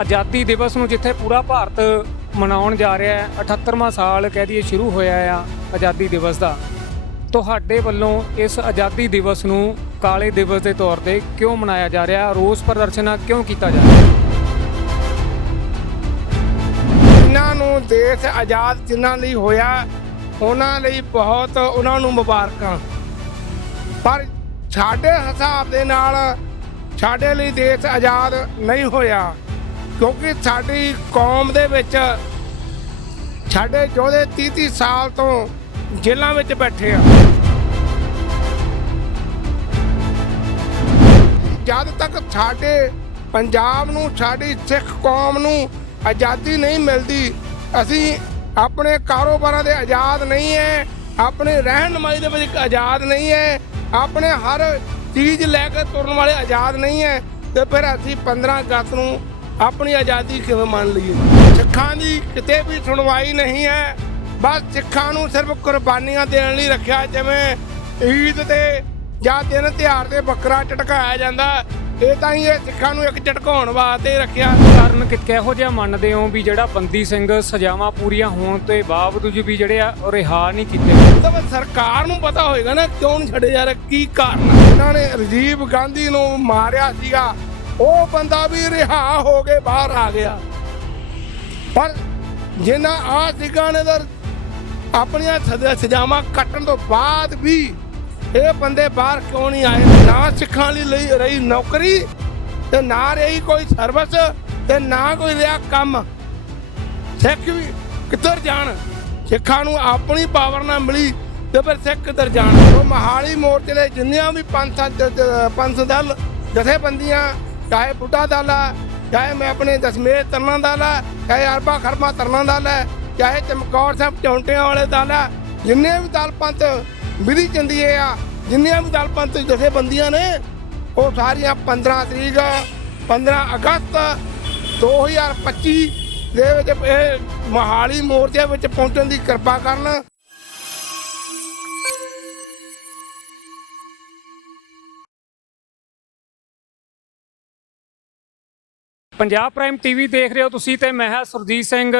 ਆਜ਼ਾਦੀ ਦਿਵਸ ਨੂੰ ਜਿੱਥੇ ਪੂਰਾ ਭਾਰਤ ਮਨਾਉਣ ਜਾ ਰਿਹਾ ਹੈ 78ਵਾਂ ਸਾਲ ਕਹਿ ਦਈਏ ਸ਼ੁਰੂ ਹੋਇਆ ਆ ਆਜ਼ਾਦੀ ਦਿਵਸ ਦਾ। ਤੁਹਾਡੇ ਵੱਲੋਂ ਇਸ ਆਜ਼ਾਦੀ ਦਿਵਸ ਨੂੰ ਕਾਲੇ ਦਿਵਸ ਦੇ ਤੌਰ ਤੇ ਕਿਉਂ ਮਨਾਇਆ ਜਾ ਰਿਹਾ? ਰੋਸ ਪ੍ਰਦਰਸ਼ਨਾਂ ਕਿਉਂ ਕੀਤਾ ਜਾ ਰਿਹਾ? ਜਿਨ੍ਹਾਂ ਨੂੰ ਦੇਸ਼ ਆਜ਼ਾਦ ਜਿਨ੍ਹਾਂ ਲਈ ਹੋਇਆ, ਉਹਨਾਂ ਲਈ ਬਹੁਤ ਉਹਨਾਂ ਨੂੰ ਮੁਬਾਰਕਾਂ। ਪਰ ਸਾਡੇ ਹਿਸਾਬ ਦੇ ਨਾਲ ਸਾਡੇ ਲਈ ਦੇਸ਼ ਆਜ਼ਾਦ ਨਹੀਂ ਹੋਇਆ। ਕਿਉਂਕਿ ਸਾਡੀ ਕੌਮ ਦੇ ਵਿੱਚ, ਸਾਡੇ ਯੋਧੇ 30 30 ਸਾਲ ਤੋਂ ਜੇਲ੍ਹਾਂ ਵਿੱਚ ਬੈਠੇ ਆ। ਜਦ ਤੱਕ ਸਾਡੇ ਪੰਜਾਬ ਨੂੰ, ਸਾਡੀ ਸਿੱਖ ਕੌਮ ਨੂੰ ਆਜ਼ਾਦੀ ਨਹੀਂ ਮਿਲਦੀ, ਅਸੀਂ ਆਪਣੇ ਕਾਰੋਬਾਰਾਂ ਦੇ ਆਜ਼ਾਦ ਨਹੀਂ ਹੈ ਆਪਣੇ ਰਹਿਨਮਾਈ ਦੇ ਵਿੱਚ ਆਜ਼ਾਦ ਨਹੀਂ ਹੈ ਆਪਣੇ ਹਰ ਚੀਜ਼ ਲੈ ਕੇ ਤੁਰਨ ਵਾਲੇ ਆਜ਼ਾਦ ਨਹੀਂ ਹੈ ਤੇ ਫਿਰ ਅਸੀਂ 15 ਅਗਸਤ ਨੂੰ ਆਪਣੀ ਆਜ਼ਾਦੀ ਕਿਵੇਂ ਮੰਨ ਲਈਏ? ਸਿੱਖਾਂ ਦੀ ਕਿਤੇ ਵੀ ਸੁਣਵਾਈ ਨਹੀਂ ਹੈ। ਬਸ ਸਿੱਖਾਂ ਨੂੰ ਸਿਰਫ ਕੁਰਬਾਨੀਆਂ ਦੇਣ ਲਈ ਰੱਖਿਆ ਜਿਵੇਂ ਈਦ ਤੇ ਜਾਂ ਦਿਨ ਤਿਉਹਾਰ ਤੇ ਬੱਕਰਾ ਝਟਕਾਇਆ ਜਾਂਦਾ। ਇਹ ਤਾਂ ਹੀ ਇਹ ਸਿੱਖਾਂ ਨੂੰ ਇੱਕ ਝਟਕਾਉਣ ਵਾਸਤੇ ਰੱਖਿਆ। ਕਾਰਨ ਕਿ ਕਿਹੋ ਜਿਹਾ ਮੰਨਦੇ ਹੋ ਵੀ ਜਿਹੜਾ ਬੰਦੀ ਸਿੰਘ ਸਜ਼ਾਵਾਂ ਪੂਰੀਆਂ ਹੋਣ ਤੇ ਬਾਵਜੂਦ ਵੀ ਜਿਹੜੇ ਆ ਉਹ ਰਿਹਾ ਨਹੀਂ ਕੀਤੇ? ਤਾਂ ਸਰਕਾਰ ਨੂੰ ਪਤਾ ਹੋਏਗਾ ਨਾ ਕਿਉਂ ਨਹੀਂ ਛੱਡੇ ਜਾ ਰਹੇ ਕੀ ਕਾਰਨ। ਇਹਨਾਂ ਨੇ ਰਾਜੀਵ ਗਾਂਧੀ ਨੂੰ ਮਾਰਿਆ ਸੀਗਾ। ਉਹ ਬੰਦਾ ਵੀ ਰਿਹਾ ਹੋ ਕੇ ਬਾਹਰ ਆ ਗਿਆ। ਪਰ ਜਿਨ੍ਹਾਂ ਆ ਸਿੱਖਾਂ ਆਪਣੀਆਂ ਸਜ਼ਾਵਾਂ ਕੱਟਣ ਤੋਂ ਬਾਅਦ ਵੀ ਇਹ ਬੰਦੇ ਬਾਹਰ ਕਿਉਂ ਨਹੀਂ ਆਏ? ਨਾ ਸਿੱਖਾਂ ਲਈ ਲਈ ਰਹੀ ਨੌਕਰੀ ਤੇ ਨਾ ਰਹੀ ਕੋਈ ਸਰਵਿਸ ਤੇ ਨਾ ਕੋਈ ਰਿਹਾ ਕੰਮ। ਸਿੱਖ ਵੀ ਕਿੱਧਰ ਜਾਣ? ਸਿੱਖਾਂ ਨੂੰ ਆਪਣੀ ਪਾਵਰ ਨਾ ਮਿਲੀ ਤੇ ਫਿਰ ਸਿੱਖ ਕਿੱਧਰ ਜਾਣ? ਉਹ ਮਹਾਲੀ ਮੋਰਚੇ ਦੇ ਜਿੰਨੀਆਂ ਵੀ ਪੰਥ ਪੰਥ ਦਲ ਜਥੇਬੰਦੀਆਂ ਚਾਹੇ ਬੁੱਢਾ ਦਲ ਹੈ, ਚਾਹੇ ਮੈਂ ਆਪਣੇ ਦਸਮੇਸ਼ ਤਰਨਾ ਦਲ ਹੈ, ਚਾਹੇ ਅਰਬਾ ਖਰਮਾ ਤਰਨਾ ਦਲ ਹੈ, ਚਾਹੇ ਚਮਕੌਰ ਸਾਹਿਬ ਚੌਂਟਿਆਂ ਵਾਲੇ ਦਲ ਹੈ, ਜਿੰਨੇ ਵੀ ਦਲ ਪੰਥ ਵਿਧੀ ਚੰਦੀਏ ਆ, ਜਿੰਨੀਆਂ ਵੀ ਦਲ ਪੰਥ ਜਥੇਬੰਦੀਆਂ ਨੇ, ਉਹ ਸਾਰੀਆਂ 15 ਤਰੀਕ 15 ਅਗਸਤ 2025 ਦੇ ਵਿੱਚ ਇਹ ਮਹਾਲੀ ਮੋਰਚੇ ਵਿੱਚ ਪਹੁੰਚਣ ਦੀ ਕਿਰਪਾ ਕਰਨ। ਪੰਜਾਬ ਪ੍ਰਾਈਮ ਟੀਵੀ ਦੇਖ ਰਹੇ ਹੋ ਤੁਸੀਂ ਤੇ ਮੈਂ ਹਾਂ ਸੁਰਜੀਤ ਸਿੰਘ।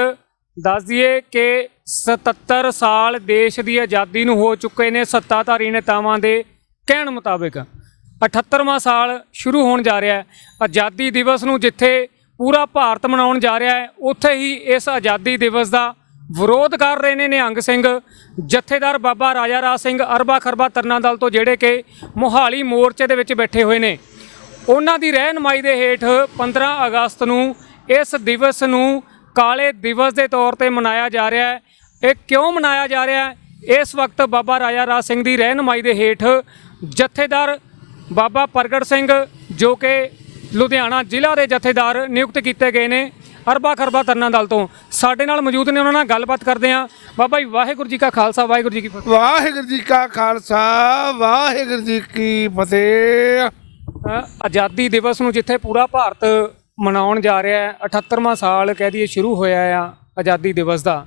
ਦੱਸ ਦਈਏ ਕਿ 77 ਸਾਲ ਦੇਸ਼ ਦੀ ਆਜ਼ਾਦੀ ਨੂੰ ਹੋ ਚੁੱਕੇ ਨੇ ਸੱਤਾਧਾਰੀ ਨੇਤਾਵਾਂ ਦੇ ਕਹਿਣ ਮੁਤਾਬਿਕ। 78ਵਾਂ ਸਾਲ ਸ਼ੁਰੂ ਹੋਣ ਜਾ ਰਿਹਾ ਹੈ। ਆਜ਼ਾਦੀ ਦਿਵਸ ਨੂੰ ਜਿੱਥੇ ਪੂਰਾ ਭਾਰਤ ਮਨਾਉਣ ਜਾ ਰਿਹਾ ਹੈ, ਉੱਥੇ ਹੀ ਇਸ ਆਜ਼ਾਦੀ ਦਿਵਸ ਦਾ ਵਿਰੋਧ ਕਰ ਰਹੇ ਨੇ ਨਿਹੰਗ ਸਿੰਘ। ਜਥੇਦਾਰ ਬਾਬਾ ਰਾਜਾ ਰਾਜ ਸਿੰਘ ਅਰਬਾ ਖਰਬਾ ਤਰਨਾ ਦਲ ਤੋਂ ਜਿਹੜੇ ਕਿ ਮੋਹਾਲੀ ਮੋਰਚੇ ਦੇ ਵਿੱਚ ਬੈਠੇ ਹੋਏ ਨੇ। ਉਹਨਾਂ ਦੀ ਰਹਿਨਮਾਈ ਦੇ ਹੇਠ 15 ਅਗਸਤ ਨੂੰ ਇਸ ਦਿਵਸ ਨੂੰ ਕਾਲੇ ਦਿਵਸ ਦੇ ਤੌਰ ਤੇ ਮਨਾਇਆ ਜਾ ਰਿਹਾ ਹੈ। ਇਹ ਕਿਉਂ ਮਨਾਇਆ ਜਾ ਰਿਹਾ ਹੈ? ਇਸ ਵਕਤ ਬਾਬਾ ਰਾਜਾ ਰਾਜ ਸਿੰਘ ਦੀ ਰਹਿਨਮਾਈ ਦੇ ਹੇਠ ਜਥੇਦਾਰ ਬਾਬਾ ਪ੍ਰਗਟ ਸਿੰਘ ਜੋ ਕਿ ਲੁਧਿਆਣਾ ਜ਼ਿਲ੍ਹਾ ਦੇ ਜਥੇਦਾਰ ਨਿਯੁਕਤ ਕੀਤੇ ਗਏ ਨੇ, ਅਰਬਾ ਖਰਬਾ ਤਰਨਾ ਦਲ ਤੋਂ। ਸਾਡੇ ਨਾਲ ਮੌਜੂਦ ਨੇ, ਉਹਨਾਂ ਨਾਲ ਗੱਲਬਾਤ ਕਰਦੇ ਹਾਂ। ਬਾਬਾ ਜੀ, ਵਾਹਿਗੁਰੂ ਜੀ ਕਾ ਖਾਲਸਾ, ਵਾਹਿਗੁਰੂ ਜੀ ਕੀ ਫਤਿਹ। ਵਾਹਿਗੁਰੂ ਜੀ ਕਾ ਖਾਲਸਾ, ਵਾਹਿਗੁਰੂ ਜੀ ਕੀ ਫਤਿਹ। ਆਜ਼ਾਦੀ ਦਿਵਸ ਨੂੰ ਜਿੱਥੇ ਪੂਰਾ ਭਾਰਤ ਮਨਾਉਣ ਜਾ ਰਿਹਾ ਹੈ 78ਵਾਂ ਸਾਲ ਕਹਿ ਦਈਏ ਸ਼ੁਰੂ ਹੋਇਆ ਆ ਆਜ਼ਾਦੀ ਦਿਵਸ ਦਾ।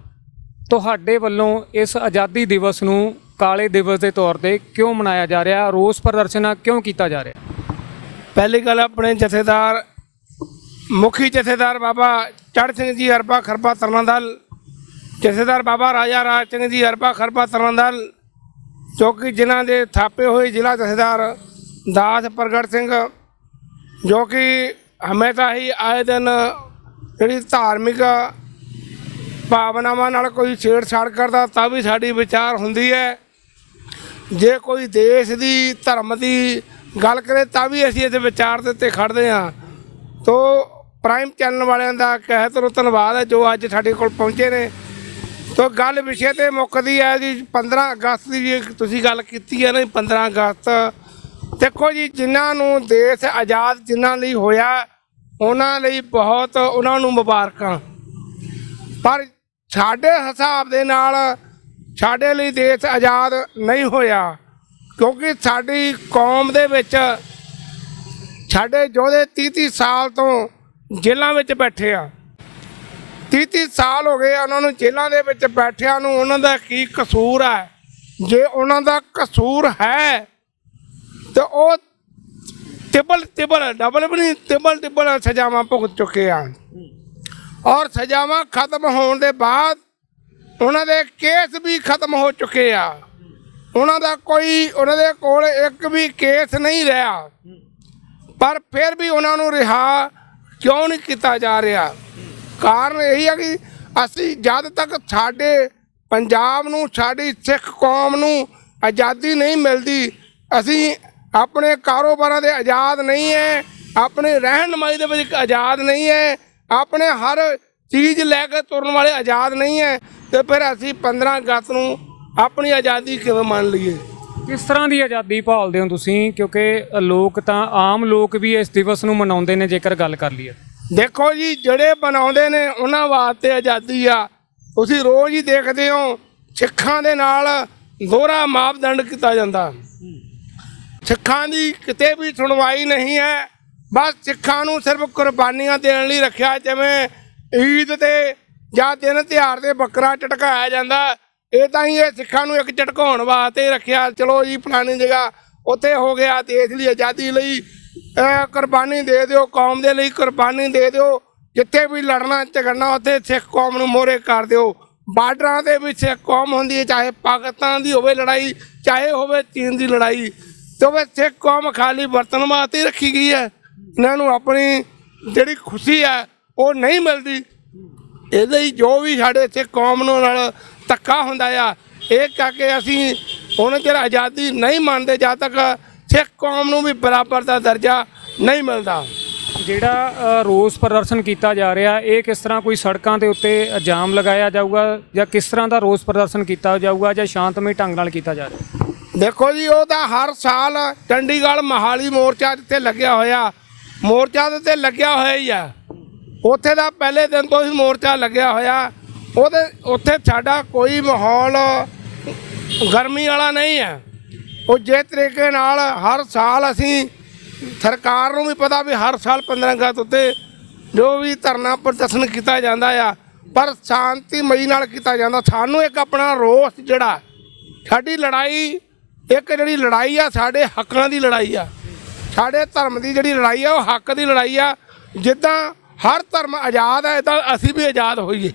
ਤੁਹਾਡੇ ਵੱਲੋਂ ਇਸ ਆਜ਼ਾਦੀ ਦਿਵਸ ਨੂੰ ਕਾਲੇ ਦਿਵਸ ਦੇ ਤੌਰ ਤੇ ਕਿਉਂ ਮਨਾਇਆ ਜਾ ਰਿਹਾ? ਰੋਸ ਪ੍ਰਦਰਸ਼ਨਾਂ ਕਿਉਂ ਕੀਤਾ ਜਾ ਰਿਹਾ? ਪਹਿਲੀ ਗੱਲ, ਆਪਣੇ ਜਥੇਦਾਰ, ਮੁਖੀ ਜਥੇਦਾਰ ਬਾਬਾ ਚੜ੍ਹ ਸਿੰਘ ਜੀ ਅਰਬਾ ਖਰਬਾ ਤਰਨਾ ਦਲ, ਜਥੇਦਾਰ ਬਾਬਾ ਰਾਜਾ ਰਾਜ ਸਿੰਘ ਜੀ ਅਰਬਾ ਖਰਬਾ ਤਰਨਾ ਦਲ, ਜੋ ਕਿ ਜਿਨ੍ਹਾਂ ਦੇ ਥਾਪੇ ਹੋਏ ਜ਼ਿਲ੍ਹਾ ਜਥੇਦਾਰ ਦਾਸ ਪ੍ਰਗਟ ਸਿੰਘ, ਜੋ ਕਿ ਹਮੇਸ਼ਾ ਹੀ ਆਏ ਦਿਨ ਜਿਹੜੀ ਧਾਰਮਿਕ ਭਾਵਨਾਵਾਂ ਨਾਲ ਕੋਈ ਛੇੜਛਾੜ ਕਰਦਾ, ਤਾਂ ਵੀ ਸਾਡੀ ਵਿਚਾਰ ਹੁੰਦੀ ਹੈ। ਜੇ ਕੋਈ ਦੇਸ਼ ਦੀ, ਧਰਮ ਦੀ ਗੱਲ ਕਰੇ, ਤਾਂ ਵੀ ਅਸੀਂ ਇਹਦੇ ਵਿਚਾਰ ਦੇ ਉੱਤੇ ਖੜਦੇ ਹਾਂ। ਤੋ ਪ੍ਰਾਈਮ ਚੈਨਲ ਵਾਲਿਆਂ ਦਾ ਕਹਿ ਤਰੋ ਧੰਨਵਾਦ ਹੈ, ਜੋ ਅੱਜ ਸਾਡੇ ਕੋਲ ਪਹੁੰਚੇ ਨੇ। ਤੋ ਗੱਲ ਵਿਸ਼ੇ ਤੇ ਮੁੱਕਦੀ ਹੈ ਜੀ 15 ਅਗਸਤ ਦੀ ਜੀ, ਤੁਸੀਂ ਗੱਲ ਕੀਤੀ ਹੈ ਨਾ ਜੀ 15 ਅਗਸਤ। ਦੇਖੋ ਜੀ, ਜਿਨ੍ਹਾਂ ਨੂੰ ਦੇਸ਼ ਆਜ਼ਾਦ ਜਿਨ੍ਹਾਂ ਲਈ ਹੋਇਆ, ਉਹਨਾਂ ਲਈ ਬਹੁਤ ਉਹਨਾਂ ਨੂੰ ਮੁਬਾਰਕਾਂ। ਪਰ ਸਾਡੇ ਹਿਸਾਬ ਦੇ ਨਾਲ ਸਾਡੇ ਲਈ ਦੇਸ਼ ਆਜ਼ਾਦ ਨਹੀਂ ਹੋਇਆ, ਕਿਉਂਕਿ ਸਾਡੀ ਕੌਮ ਦੇ ਵਿੱਚ ਸਾਡੇ ਯੋਧੇ 30 30 ਸਾਲ ਤੋਂ ਜੇਲ੍ਹਾਂ ਵਿੱਚ ਬੈਠੇ ਆ। 30 30 ਸਾਲ ਹੋ ਗਏ ਉਹਨਾਂ ਨੂੰ ਜੇਲ੍ਹਾਂ ਦੇ ਵਿੱਚ ਬੈਠਿਆਂ ਨੂੰ, ਉਹਨਾਂ ਦਾ ਕੀ ਕਸੂਰ ਹੈ ਜੇ ਉਹਨਾਂ ਦਾ ਕਸੂਰ ਹੈ ਤੇ ਉਹ ਟਿਬਲ ਟਿਬਲ ਡਬਲ ਵੀ ਨਹੀਂ ਟਿਬਲ ਟਿਬਲ ਸਜ਼ਾਵਾਂ ਭੁਗਤ ਚੁੱਕੇ ਆ। ਔਰ ਸਜ਼ਾਵਾਂ ਖਤਮ ਹੋਣ ਦੇ ਬਾਅਦ ਉਹਨਾਂ ਦੇ ਕੇਸ ਵੀ ਖਤਮ ਹੋ ਚੁੱਕੇ ਆ। ਉਹਨਾਂ ਦਾ ਕੋਈ, ਉਹਨਾਂ ਦੇ ਕੋਲ ਇੱਕ ਵੀ ਕੇਸ ਨਹੀਂ ਰਿਹਾ। ਪਰ ਫਿਰ ਵੀ ਉਹਨਾਂ ਨੂੰ ਰਿਹਾ, ਕਿਉਂ ਨਹੀਂ ਕੀਤਾ ਜਾ ਰਿਹਾ? ਕਾਰਨ ਇਹੀ ਹੈ ਕਿ ਅਸੀਂ ਜਦ ਤੱਕ ਸਾਡੇ ਪੰਜਾਬ ਨੂੰ, ਸਾਡੀ ਸਿੱਖ ਕੌਮ ਨੂੰ ਆਜ਼ਾਦੀ ਨਹੀਂ ਮਿਲਦੀ, ਅਸੀਂ ਆਪਣੇ ਕਾਰੋਬਾਰਾਂ ਦੇ ਆਜ਼ਾਦ ਨਹੀਂ ਹੈ ਆਪਣੇ ਰਹਿਨਮਾਈ ਦੇ ਵਿੱਚ ਆਜ਼ਾਦ ਨਹੀਂ ਹੈ ਆਪਣੇ ਹਰ ਚੀਜ਼ ਲੈ ਕੇ ਤੁਰਨ ਵਾਲੇ ਆਜ਼ਾਦ ਨਹੀਂ ਹੈ ਤੇ ਫਿਰ ਅਸੀਂ 15 ਅਗਸਤ ਨੂੰ ਆਪਣੀ ਆਜ਼ਾਦੀ ਕਿਵੇਂ ਮੰਨ ਲਈਏ? ਕਿਸ ਤਰ੍ਹਾਂ ਦੀ ਆਜ਼ਾਦੀ ਭਾਲਦੇ ਹੋ ਤੁਸੀਂ? ਕਿਉਂਕਿ ਲੋਕ ਤਾਂ ਆਮ ਲੋਕ ਵੀ ਇਸ ਦਿਵਸ ਨੂੰ ਮਨਾਉਂਦੇ ਨੇ ਜੇਕਰ ਗੱਲ ਕਰ ਲਈਏ। ਦੇਖੋ ਜੀ ਜਿਹੜੇ ਬਣਾਉਂਦੇ ਨੇ ਉਹਨਾਂ ਵਾਸਤੇ ਆਜ਼ਾਦੀ ਆ। ਤੁਸੀਂ ਰੋਜ਼ ਹੀ ਦੇਖਦੇ ਹੋ ਸਿੱਖਾਂ ਦੇ ਨਾਲ ਦੋਹਰਾ ਮਾਪਦੰਡ ਕੀਤਾ ਜਾਂਦਾ। ਸਿੱਖਾਂ ਦੀ ਕਿਤੇ ਵੀ ਸੁਣਵਾਈ ਨਹੀਂ ਹੈ। ਬਸ ਸਿੱਖਾਂ ਨੂੰ ਸਿਰਫ ਕੁਰਬਾਨੀਆਂ ਦੇਣ ਲਈ ਰੱਖਿਆ, ਜਿਵੇਂ ਈਦ ਤੇ ਜਾਂ ਦਿਨ ਤਿਉਹਾਰ ਤੇ ਬੱਕਰਾ ਝਟਕਾਇਆ ਜਾਂਦਾ। ਇਹ ਤਾਂ ਹੀ ਇਹ ਸਿੱਖਾਂ ਨੂੰ ਇੱਕ ਝਟਕਾਉਣ ਵਾਸਤੇ ਰੱਖਿਆ। ਚਲੋ ਜੀ, ਫਲਾਣੀ ਜਗ੍ਹਾ ਉੱਥੇ ਹੋ ਗਿਆ ਦੇਸ਼ ਲਈ ਆਜ਼ਾਦੀ ਲਈ ਕੁਰਬਾਨੀ ਦੇ ਦਿਓ, ਕੌਮ ਦੇ ਲਈ ਕੁਰਬਾਨੀ ਦੇ ਦਿਓ। ਜਿੱਥੇ ਵੀ ਲੜਨਾ, ਝਗੜਨਾ, ਉੱਥੇ ਸਿੱਖ ਕੌਮ ਨੂੰ ਮੋਰੇ ਕਰ ਦਿਓ। ਬਾਰਡਰਾਂ ਦੇ ਵਿੱਚ ਸਿੱਖ ਕੌਮ ਹੁੰਦੀ ਹੈ, ਚਾਹੇ ਪਾਕਿਸਤਾਨ ਦੀ ਹੋਵੇ ਲੜਾਈ, ਚਾਹੇ ਹੋਵੇ ਚੀਨ ਦੀ ਲੜਾਈ। ਤੇ ਉਹ ਸਿੱਖ ਕੌਮ ਖਾਲੀ ਬਰਤਨ ਵਾਸਤੇ ਰੱਖੀ ਗਈ ਹੈ। ਇਹਨਾਂ ਨੂੰ ਆਪਣੀ ਜਿਹੜੀ ਖੁਸ਼ੀ ਹੈ, ਉਹ ਨਹੀਂ ਮਿਲਦੀ। ਇਹਦੇ ਹੀ ਜੋ ਵੀ ਸਾਡੇ ਇੱਥੇ ਕੌਮ ਨੂੰ ਨਾਲ ਧੱਕਾ ਹੁੰਦਾ ਆ, ਇਹ ਕਰਕੇ ਅਸੀਂ ਹੁਣ ਚਿਰ ਆਜ਼ਾਦੀ ਨਹੀਂ ਮੰਨਦੇ, ਜਦ ਤੱਕ ਸਿੱਖ ਕੌਮ ਨੂੰ ਵੀ ਬਰਾਬਰ ਦਾ ਦਰਜਾ ਨਹੀਂ ਮਿਲਦਾ। ਜਿਹੜਾ ਰੋਸ ਪ੍ਰਦਰਸ਼ਨ ਕੀਤਾ ਜਾ ਰਿਹਾ, ਇਹ ਕਿਸ ਤਰ੍ਹਾਂ ਕੋਈ ਸੜਕਾਂ ਦੇ ਉੱਤੇ ਜਾਮ ਲਗਾਇਆ ਜਾਊਗਾ ਜਾਂ ਕਿਸ ਤਰ੍ਹਾਂ ਦਾ ਰੋਸ ਪ੍ਰਦਰਸ਼ਨ ਕੀਤਾ ਜਾਊਗਾ ਜਾਂ ਸ਼ਾਂਤਮਈ ਢੰਗ ਨਾਲ ਕੀਤਾ ਜਾ ਰਿਹਾ? ਦੇਖੋ ਜੀ, ਉਹ ਤਾਂ ਹਰ ਸਾਲ ਚੰਡੀਗੜ੍ਹ ਮਹਾਲੀ ਮੋਰਚਾ ਜਿੱਥੇ ਲੱਗਿਆ ਹੋਇਆ, ਮੋਰਚਾ ਦੇ ਤੇ ਲੱਗਿਆ ਹੋਇਆ ਹੀ ਆ। ਉੱਥੇ ਦਾ ਪਹਿਲੇ ਦਿਨ ਤੋਂ ਹੀ ਮੋਰਚਾ ਲੱਗਿਆ ਹੋਇਆ। ਉਹਦੇ, ਉੱਥੇ ਸਾਡਾ ਕੋਈ ਮਾਹੌਲ ਗਰਮੀ ਵਾਲਾ ਨਹੀਂ ਹੈ। ਉਹ ਜੇ ਤਰੀਕੇ ਨਾਲ ਹਰ ਸਾਲ ਅਸੀਂ ਸਰਕਾਰ ਨੂੰ ਵੀ ਪਤਾ ਵੀ ਹਰ ਸਾਲ 15 ਅਗਸਤ ਉੱਤੇ ਜੋ ਵੀ ਧਰਨਾ ਪ੍ਰਦਰਸ਼ਨ ਕੀਤਾ ਜਾਂਦਾ ਆ, ਪਰ ਸ਼ਾਂਤੀਮਈ ਨਾਲ ਕੀਤਾ ਜਾਂਦਾ। ਸਾਨੂੰ ਇੱਕ ਆਪਣਾ ਰੋਸ ਜਿਹੜਾ, ਸਾਡੀ ਲੜਾਈ ਇੱਕ ਜਿਹੜੀ ਲੜਾਈ ਆ, ਸਾਡੇ ਹੱਕਾਂ ਦੀ ਲੜਾਈ ਆ। ਸਾਡੇ ਧਰਮ ਦੀ ਜਿਹੜੀ ਲੜਾਈ ਆ, ਉਹ ਹੱਕ ਦੀ ਲੜਾਈ ਆ। ਜਿੱਦਾਂ ਹਰ ਧਰਮ ਆਜ਼ਾਦ ਹੈ ਤਾਂ ਅਸੀਂ ਵੀ ਆਜ਼ਾਦ ਹੋਈਏ।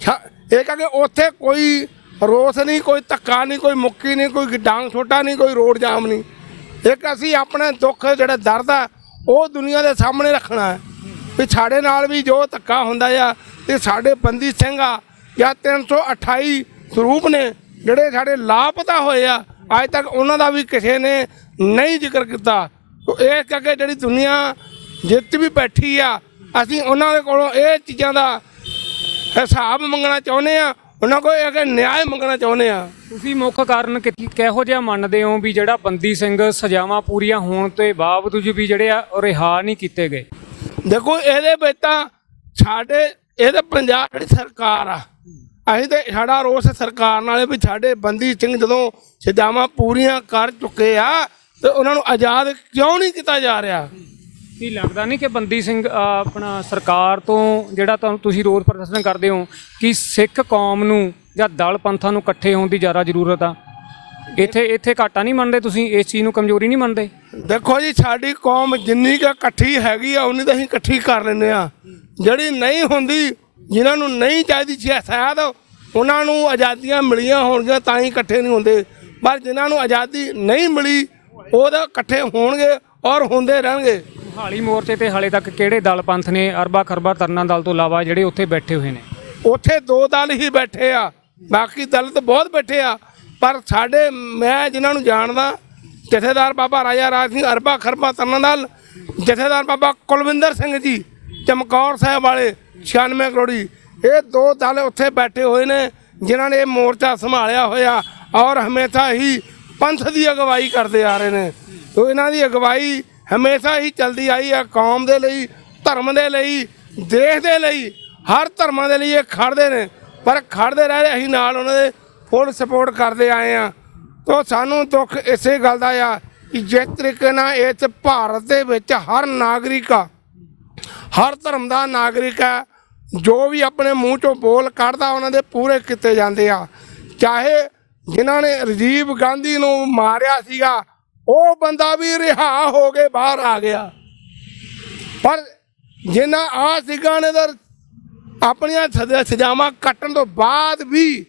ਛਾ- ਇਹ ਕਹਿੰਦੇ ਉੱਥੇ ਕੋਈ ਰੋਸ ਨਹੀਂ, ਕੋਈ ਧੱਕਾ ਨਹੀਂ, ਕੋਈ ਮੁੱਕੀ ਨਹੀਂ, ਕੋਈ ਡਾਂਗ ਛੋਟਾ ਨਹੀਂ, ਕੋਈ ਰੋਡ ਜਾਮ ਨਹੀਂ। ਇੱਕ ਅਸੀਂ ਆਪਣੇ ਦੁੱਖ, ਜਿਹੜਾ ਦਰਦ ਆ, ਉਹ ਦੁਨੀਆ ਦੇ ਸਾਹਮਣੇ ਰੱਖਣਾ ਹੈ। ਵੀ ਸਾਡੇ ਨਾਲ ਵੀ ਜੋ ਧੱਕਾ ਹੁੰਦਾ ਆ, ਤੇ ਸਾਡੇ ਬੰਦੀ ਸਿੰਘ ਆ, ਜਾਂ 328 ਸਰੂਪ ਨੇ, ਜਿਹੜੇ ਸਾਡੇ ਲਾਪਤਾ ਹੋਏ ਆ ਅੱਜ ਤੱਕ ਉਹਨਾਂ ਦਾ ਵੀ ਕਿਸੇ ਨੇ ਨਹੀਂ ਜ਼ਿਕਰ ਕੀਤਾ। ਤੋ ਇਹ ਕਰਕੇ ਜਿਹੜੀ ਦੁਨੀਆ ਜਿੱਤ ਵੀ ਬੈਠੀ ਆ ਅਸੀਂ ਉਹਨਾਂ ਦੇ ਕੋਲੋਂ ਇਹ ਚੀਜ਼ਾਂ ਦਾ ਹਿਸਾਬ ਮੰਗਣਾ ਚਾਹੁੰਦੇ ਆ ਉਹਨਾਂ ਕੋਲ ਇੱਕ ਨਿਆਂ ਮੰਗਣਾ ਚਾਹੁੰਦੇ ਆ। ਤੁਸੀਂ ਮੁੱਖ ਕਾਰਨ ਕਿ- ਕਿਹੋ ਜਿਹਾ ਮੰਨਦੇ ਹੋ ਵੀ ਜਿਹੜਾ ਬੰਦੀ ਸਿੰਘ ਸਜ਼ਾਵਾਂ ਪੂਰੀਆਂ ਹੋਣ ਤੋਂ ਬਾਵਜੂਦ ਵੀ ਜਿਹੜੇ ਆ ਉਹ ਰਿਹਾ ਨਹੀਂ ਕੀਤੇ ਗਏ? ਦੇਖੋ ਇਹਦੇ ਵਿੱਚ ਤਾਂ ਸਾਡੇ ਇਹਦੇ ਪੰਜਾਬ ਜਿਹੜੀ ਸਰਕਾਰ ਆ। ਅਸੀਂ ਤੇ ਸਾਡਾ ਰੋਸ ਸਰਕਾਰ ਨਾਲੇ ਵੀ ਸਾਡੇ ਬੰਦੀ ਸਿੰਘ ਜਦੋਂ ਸਜ਼ਾਵਾਂ ਪੂਰੀਆਂ ਕਰ ਚੁੱਕੇ ਆ ਤੇ ਉਹਨਾਂ ਨੂੰ ਆਜ਼ਾਦ ਕਿਉਂ ਨਹੀਂ ਕੀਤਾ ਜਾ ਰਿਹਾ? ਕੀ ਲੱਗਦਾ ਨਹੀਂ ਕਿ ਬੰਦੀ ਸਿੰਘ ਆਪਣਾ ਸਰਕਾਰ ਤੋਂ ਜਿਹੜਾ ਤੁਹਾਨੂੰ ਤੁਸੀਂ ਰੋਸ ਪ੍ਰਦਰਸ਼ਨ ਕਰਦੇ ਹੋ ਕਿ ਸਿੱਖ ਕੌਮ ਨੂੰ ਜਾਂ ਦਲ ਪੰਥਾਂ ਨੂੰ ਇਕੱਠੇ ਹੋਣ ਦੀ ਜ਼ਿਆਦਾ ਜ਼ਰੂਰਤ ਆ? ਇੱਥੇ ਇੱਥੇ ਘਾਟਾ ਨਹੀਂ ਮੰਨਦੇ ਤੁਸੀਂ? ਇਸ ਚੀਜ਼ ਨੂੰ ਕਮਜ਼ੋਰੀ ਨਹੀਂ ਮੰਨਦੇ? ਦੇਖੋ ਜੀ ਸਾਡੀ ਕੌਮ ਜਿੰਨੀ ਕੁ ਇਕੱਠੀ ਹੈਗੀ ਆ ਉਨੀ ਤਾਂ ਅਸੀਂ ਇਕੱਠੀ ਕਰ ਲੈਂਦੇ ਆ। ਜਿਹੜੀ ਨਹੀਂ ਹੁੰਦੀ ਜਿਨ੍ਹਾਂ ਨੂੰ ਨਹੀਂ ਚਾਹੀਦੀ ਸ਼ਾਇਦ ਉਹਨਾਂ ਨੂੰ ਆਜ਼ਾਦੀਆਂ ਮਿਲੀਆਂ ਹੋਣਗੀਆਂ ਤਾਂ ਹੀ ਇਕੱਠੇ ਨਹੀਂ ਹੁੰਦੇ। ਪਰ ਜਿਨ੍ਹਾਂ ਨੂੰ ਆਜ਼ਾਦੀ ਨਹੀਂ ਮਿਲੀ ਉਹ ਤਾਂ ਇਕੱਠੇ ਹੋਣਗੇ ਔਰ ਹੁੰਦੇ ਰਹਿਣਗੇ। ਹਾਲੀ ਮੋਰਚੇ ਤੇ ਹਾਲੇ ਤੱਕ ਕਿਹੜੇ ਦਲ ਪੰਥ ਨੇ ਅਰਬਾ ਖਰਬਾ ਤਰਨਾ ਦਲ ਤੋਂ ਇਲਾਵਾ ਜਿਹੜੇ ਉੱਥੇ ਬੈਠੇ ਹੋਏ ਨੇ? ਉੱਥੇ ਦੋ ਦਲ ਹੀ ਬੈਠੇ ਆ ਬਾਕੀ ਦਲ ਤਾਂ ਬਹੁਤ ਬੈਠੇ ਆ। ਪਰ ਸਾਡੇ ਮੈਂ ਜਿਨ੍ਹਾਂ ਨੂੰ ਜਾਣਦਾ ਜਥੇਦਾਰ ਬਾਬਾ ਰਾਜਾ ਰਾਜ ਸਿੰਘ ਅਰਬਾ ਖਰਬਾ ਤਰਨਾ ਦਲ ਜਥੇਦਾਰ ਬਾਬਾ ਕੁਲਵਿੰਦਰ ਸਿੰਘ ਜੀ ਚਮਕੌਰ ਸਾਹਿਬ ਵਾਲੇ 96 ਕਰੋੜੀ ਇਹ ਦੋ ਦਲ ਉੱਥੇ ਬੈਠੇ ਹੋਏ ਨੇ, ਜਿਨ੍ਹਾਂ ਨੇ ਇਹ ਮੋਰਚਾ ਸੰਭਾਲਿਆ ਹੋਇਆ ਔਰ ਹਮੇਸ਼ਾ ਹੀ ਪੰਥ ਦੀ ਅਗਵਾਈ ਕਰਦੇ ਆ ਰਹੇ ਨੇ। ਤੋ ਇਹਨਾਂ ਦੀ ਅਗਵਾਈ ਹਮੇਸ਼ਾ ਹੀ ਚੱਲਦੀ ਆਈ ਹੈ ਕੌਮ ਦੇ ਲਈ, ਧਰਮ ਦੇ ਲਈ, ਦੇਸ਼ ਦੇ ਲਈ। ਹਰ ਧਰਮਾਂ ਦੇ ਲਈ ਇਹ ਖੜਦੇ ਨੇ, ਪਰ ਖੜਦੇ ਰਹੇ ਅਸੀਂ ਨਾਲ ਉਹਨਾਂ ਦੇ ਫੁੱਲ ਸਪੋਰਟ ਕਰਦੇ ਆਏ ਆ। ਤੋ ਸਾਨੂੰ ਦੁੱਖ ਇਸੇ ਗੱਲ ਦਾ ਆ ਕਿ ਜਿਸ ਤਰੀਕੇ ਨਾਲ ਇਸ ਭਾਰਤ ਦੇ ਵਿੱਚ ਹਰ ਨਾਗਰਿਕ ਆ, ਹਰ ਧਰਮ ਦਾ ਨਾਗਰਿਕ ਹੈ ਜੋ ਵੀ ਆਪਣੇ ਮੂੰਹ ਚੋਂ ਬੋਲ ਕੱਢਦਾ, ਉਹਨਾਂ ਦੇ ਪੂਰੇ ਕੀਤੇ ਜਾਂਦੇ ਆ। ਚਾਹੇ ਜਿਨ੍ਹਾਂ ਨੇ ਰਾਜੀਵ ਗਾਂਧੀ ਨੂੰ ਮਾਰਿਆ ਸੀਗਾ, ਉਹ ਬੰਦਾ ਵੀ ਰਿਹਾ ਹੋ ਕੇ ਬਾਹਰ ਆ ਗਿਆ। ਪਰ ਜਿਨ੍ਹਾਂ ਆ ਸਿੰਘਾਂ ਨੇ ਤਾਂ ਆਪਣੀਆਂ ਸਜ਼ਾ- ਸਜ਼ਾਵਾਂ ਕੱਟਣ ਤੋਂ ਬਾਅਦ ਵੀ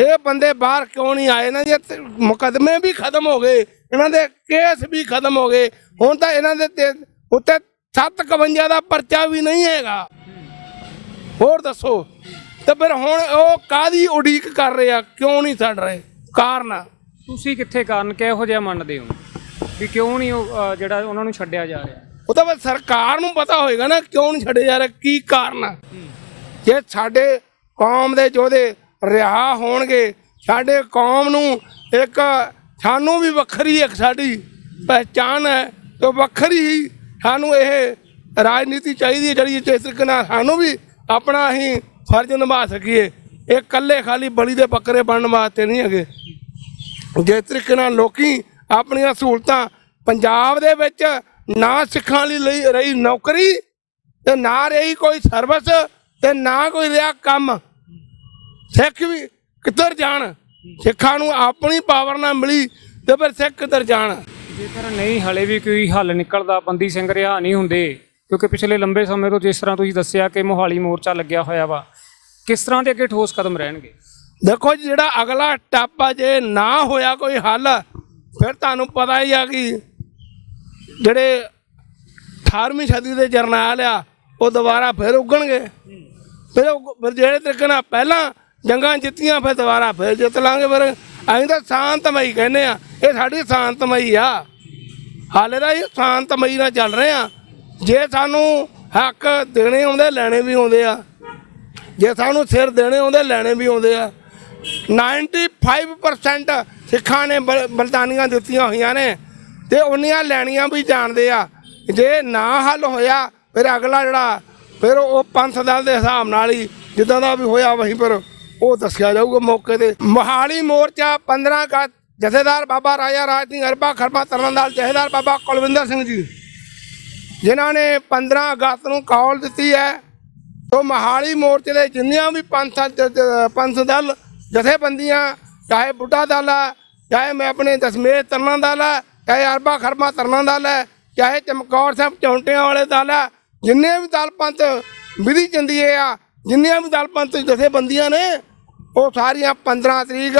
ਇਹ ਬੰਦੇ ਬਾਹਰ ਕਿਉਂ ਨਹੀਂ ਆਏ? ਇਹਨਾਂ ਦੇ ਮੁਕਦਮੇ ਵੀ ਖਤਮ ਹੋ ਗਏ। ਇਹਨਾਂ ਦੇ ਕੇਸ ਵੀ ਖਤਮ ਹੋ ਗਏ। ਹੁਣ ਤਾਂ ਇਹਨਾਂ ਦੇ ਤੇ ਉੱਤੇ 751 ਦਾ ਪਰਚਾ ਵੀ ਨਹੀਂ ਹੈਗਾ। ਹੋਰ ਦੱਸੋ? ਤੇ ਫਿਰ ਹੁਣ ਉਹ ਕਾਦੀ ਉਡੀਕ ਕਰ ਰਹੇ ਆ? ਕਿਉਂ ਨਹੀਂ ਛੱਡ ਰਹੇ? ਕਾਰਨ ਤੁਸੀਂ ਕਿੱਥੇ ਕਾਰਨ? ਕਿਹੋ ਜਿਹਾ ਮੰਨਦੇ ਹੋ? ਵੀ ਕਿਉਂ ਨਹੀਂ ਉਹ ਅ, ਜਿਹੜਾ ਉਹਨਾਂ ਨੂੰ ਛੱਡਿਆ ਜਾ ਰਿਹਾ? ਉਹ ਤਾਂ ਫਿਰ ਸਰਕਾਰ ਨੂੰ ਪਤਾ ਹੋਏਗਾ ਨਾ ਕਿਉਂ ਨਹੀਂ ਛੱਡੇ ਜਾ ਰਹੇ ਕੀ ਕਾਰਨ ਆ। ਜੇ ਸਾਡੇ ਕੌਮ ਦੇ ਯੋਧੇ ਰਿਹਾ ਹੋਣਗੇ ਸਾਡੇ ਕੌਮ ਨੂੰ ਇੱਕ ਸਾਨੂੰ ਵੀ ਵੱਖਰੀ ਇੱਕ ਸਾਡੀ ਪਹਿਚਾਨ ਹੈ ਤੇ ਵੱਖਰੀ ਹੀ ਸਾਨੂੰ ਇਹ ਰਾਜਨੀਤੀ ਚਾਹੀਦੀ ਹੈ ਜਿਹੜੀ ਜਿਸ ਤਰੀਕੇ ਨਾਲ ਸਾਨੂੰ ਵੀ ਆਪਣਾ ਅਸੀਂ ਫਰਜ਼ ਨਿਭਾ ਸਕੀਏ। ਇਹ ਇਕੱਲੇ ਖਾਲੀ ਬਲੀ ਦੇ ਬੱਕਰੇ ਬਣਨ ਵਾਸਤੇ ਨਹੀਂ ਹੈਗੇ। ਜਿਸ ਤਰੀਕੇ ਨਾਲ ਲੋਕੀ ਆਪਣੀਆਂ ਸਹੂਲਤਾਂ ਪੰਜਾਬ ਦੇ ਵਿੱਚ ਨਾ ਸਿੱਖਾਂ ਲਈ ਰਹੀ ਨੌਕਰੀ ਤੇ ਨਾ ਰਹੀ ਕੋਈ ਸਰਵਿਸ ਤੇ ਨਾ ਕੋਈ ਰਿਹਾ ਕੰਮ। ਸਿੱਖ ਵੀ ਕਿੱਧਰ ਜਾਣ? ਸਿੱਖਾਂ ਨੂੰ ਆਪਣੀ ਪਾਵਰ ਨਾ ਮਿਲੀ ਤੇ ਫਿਰ ਸਿੱਖ ਕਿੱਧਰ ਜਾਣ? ਜੇਕਰ ਨਹੀਂ, ਹਲੇ ਵੀ ਕੋਈ ਹੱਲ ਨਿਕਲਦਾ, ਬੰਦੀ ਸਿੰਘ ਰਿਹਾ ਨਹੀਂ ਹੁੰਦੇ। ਕਿਉਂਕਿ ਪਿਛਲੇ ਲੰਬੇ ਸਮੇਂ ਤੋਂ ਜਿਸ ਤਰ੍ਹਾਂ ਤੁਸੀਂ ਦੱਸਿਆ ਕਿ ਮੋਹਾਲੀ ਮੋਰਚਾ ਲੱਗਿਆ ਹੋਇਆ ਵਾ, ਕਿਸ ਤਰ੍ਹਾਂ ਦੇ ਅੱਗੇ ਠੋਸ ਕਦਮ ਰਹਿਣਗੇ? ਦੇਖੋ ਜੀ, ਜਿਹੜਾ ਅਗਲਾ ਟੱਪ ਆ, ਜੇ ਨਾ ਹੋਇਆ ਕੋਈ ਹੱਲ, ਫਿਰ ਤੁਹਾਨੂੰ ਪਤਾ ਹੀ ਆ ਕਿ ਜਿਹੜੇ 18ਵੀਂ ਸਦੀ ਦੇ ਜਰਨੈਲ ਆ, ਉਹ ਦੁਬਾਰਾ ਫਿਰ ਉੱਗਣਗੇ। ਫਿਰ ਉਹ- ਫਿਰ ਜਿਹੜੇ ਤਰੀਕੇ ਨਾਲ ਪਹਿਲਾਂ ਜੰਗਾਂ ਜਿੱਤੀਆਂ, ਫਿਰ ਦੁਬਾਰਾ ਫਿਰ ਜਿੱਤ ਲਾਂਗੇ। ਫਿਰ ਅਸੀਂ ਤਾਂ ਸ਼ਾਂਤਮਈ ਕਹਿੰਦੇ ਆ, ਇਹ ਸਾਡੀ ਸ਼ਾਂਤਮਈ ਆ। ਹਾਲੇ ਤਾਂ ਇਹ ਸ਼ਾਂਤਮਈ ਨਾਲ ਚੱਲ ਰਹੇ ਆ। ਜੇ ਸਾਨੂੰ ਹੱਕ ਦੇਣੇ ਆਉਂਦੇ, ਲੈਣੇ ਵੀ ਆਉਂਦੇ ਆ। ਜੇ ਸਾਨੂੰ ਸਿਰ ਦੇਣੇ ਆਉਂਦੇ, ਲੈਣੇ ਵੀ ਆਉਂਦੇ ਆ। 95% ਸਿੱਖਾਂ ਨੇ ਬਲ- ਬਲਿਦਾਨੀਆਂ ਦਿੱਤੀਆਂ ਹੋਈਆਂ ਨੇ ਤੇ ਉਹਨੀਆਂ ਲੈਣੀਆਂ ਵੀ ਜਾਣਦੇ ਆ। ਜੇ ਨਾ ਹੱਲ ਹੋਇਆ, ਫਿਰ ਅਗਲਾ ਜਿਹੜਾ ਫਿਰ ਉਹ ਪੰਥ ਦਲ ਦੇ ਹਿਸਾਬ ਨਾਲ ਹੀ ਜਿੱਦਾਂ ਦਾ ਵੀ ਹੋਇਆ, ਵਹੀਂ ਪਰ ਉਹ ਦੱਸਿਆ ਜਾਊਗਾ ਮੌਕੇ ਤੇ। ਮੋਹਾਲੀ ਮੋਰਚਾ 15 ਅਗਸਤ, ਜਥੇਦਾਰ ਬਾਬਾ ਰਾਜਾ ਰਾਜ ਸਿੰਘ ਅਰਬਾ ਖਰਮਾ ਤਰਨਦਾਲ ਜਥੇਦਾਰ ਬਾਬਾ ਕੁਲਵਿੰਦਰ ਸਿੰਘ ਜੀ। ਜਿਨ੍ਹਾਂ ਨੇ 15 ਅਗਸਤ ਨੂੰ ਕਾਲ ਦਿੱਤੀ ਹੈ ਤੋ ਮਹਾਲੀ ਮੋਰਚੇ ਦੇ ਜਿੰਨੀਆਂ ਵੀ ਪੰਥ ਪੰਥ ਦਲ, ਜਥੇਬੰਦੀਆਂ, ਚਾਹੇ ਬੁੱਢਾ ਦਲ ਹੈ ਚਾਹੇ ਮੈਂ ਆਪਣੇ ਦਸਮੇਸ਼ ਤਰਨਾ ਦਲ ਹੈ ਚਾਹੇ ਅਰਬਾ ਖਰਮਾ ਤਰਨਾ ਦਲ ਹੈ ਚਾਹੇ ਚਮਕੌਰ ਸਾਹਿਬ ਚੌਂਟਿਆਂ ਵਾਲੇ ਦਲ ਹੈ ਜਿੰਨੇ ਵੀ ਦਲ ਪੰਥ ਵਿਧੀ ਚੰਦੀਏ ਆ, ਜਿੰਨੀਆਂ ਵੀ ਦਲ ਪੰਥ ਜਥੇਬੰਦੀਆਂ ਨੇ, ਉਹ ਸਾਰੀਆਂ 15 ਤਰੀਕ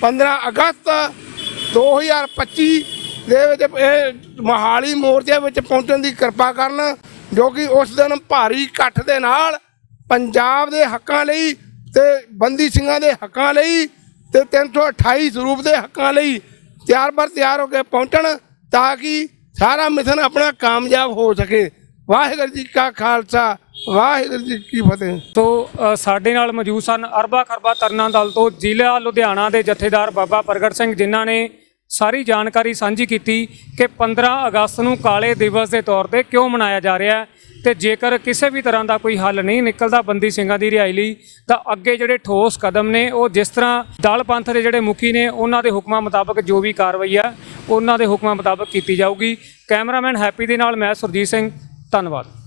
15 ਅਗਸਤ 2025 ਦੇ ਵਿੱਚ ਇਹ ਮਹਾਲੀ ਮੋਰਚੇ ਵਿੱਚ ਪਹੁੰਚਣ ਦੀ ਕਿਰਪਾ ਕਰਨ, ਜੋ ਕਿ ਉਸ ਦਿਨ ਭਾਰੀ ਇਕੱਠ ਦੇ ਨਾਲ ਪੰਜਾਬ ਦੇ ਹੱਕਾਂ ਲਈ ਤੇ ਬੰਦੀ ਸਿੰਘਾਂ ਦੇ ਹੱਕਾਂ ਲਈ ਤੇ 328 ਸਰੂਪ ਦੇ ਹੱਕਾਂ ਲਈ ਤਿਆਰ ਬਰ ਤਿਆਰ ਹੋ ਕੇ ਪਹੁੰਚਣ ਤਾਂ ਕਿ ਸਾਰਾ ਮਿਸ਼ਨ ਆਪਣਾ ਕਾਮਯਾਬ ਹੋ ਸਕੇ। ਵਾਹਿਗੁਰੂ ਜੀ ਕਾ ਖਾਲਸਾ, ਵਾਹਿਗੁਰੂ ਜੀ ਕੀ ਫਤਿਹ। ਤੋ ਸਾਡੇ ਨਾਲ ਮੌਜੂਦ ਸਨ ਅਰਬਾ ਖਰਬਾ ਤਰਨਾ ਦਲ ਤੋਂ ਜ਼ਿਲ੍ਹਾ ਲੁਧਿਆਣਾ ਦੇ ਜਥੇਦਾਰ ਬਾਬਾ ਪ੍ਰਗਟ ਸਿੰਘ, ਜਿਨ੍ਹਾਂ ਨੇ ਸਾਰੀ ਜਾਣਕਾਰੀ ਸਾਂਝੀ ਕੀਤੀ ਕਿ 15 ਅਗਸਤ ਨੂੰ ਕਾਲੇ ਦਿਵਸ ਦੇ ਤੌਰ ਤੇ ਕਿਉਂ ਮਨਾਇਆ ਜਾ ਰਿਹਾ ਹੈ ਤੇ ਜੇਕਰ ਕਿਸੇ ਵੀ ਤਰ੍ਹਾਂ ਦਾ ਕੋਈ ਹੱਲ ਨਹੀਂ ਨਿਕਲਦਾ ਬੰਦੀ ਸਿੰਘਾਂ ਦੀ ਰਿਹਾਈ ਲਈ, ਤਾਂ ਅੱਗੇ ਜਿਹੜੇ ਠੋਸ ਕਦਮ ਨੇ, ਉਹ ਜਿਸ ਤਰ੍ਹਾਂ ਦਲ ਪੰਥ ਦੇ ਜਿਹੜੇ ਮੁਖੀ ਨੇ, ਉਹਨਾਂ ਦੇ ਹੁਕਮਾਂ ਮੁਤਾਬਕ ਜੋ ਵੀ ਕਾਰਵਾਈ ਆ, ਉਹਨਾਂ ਦੇ ਹੁਕਮਾਂ ਮੁਤਾਬਕ ਕੀਤੀ ਜਾਊਗੀ। ਕੈਮਰਾਮੈਨ ਹੈਪੀ ਦੇ ਨਾਲ ਮੈਂ ਸੁਰਜੀਤ ਸਿੰਘ, ਧੰਨਵਾਦ।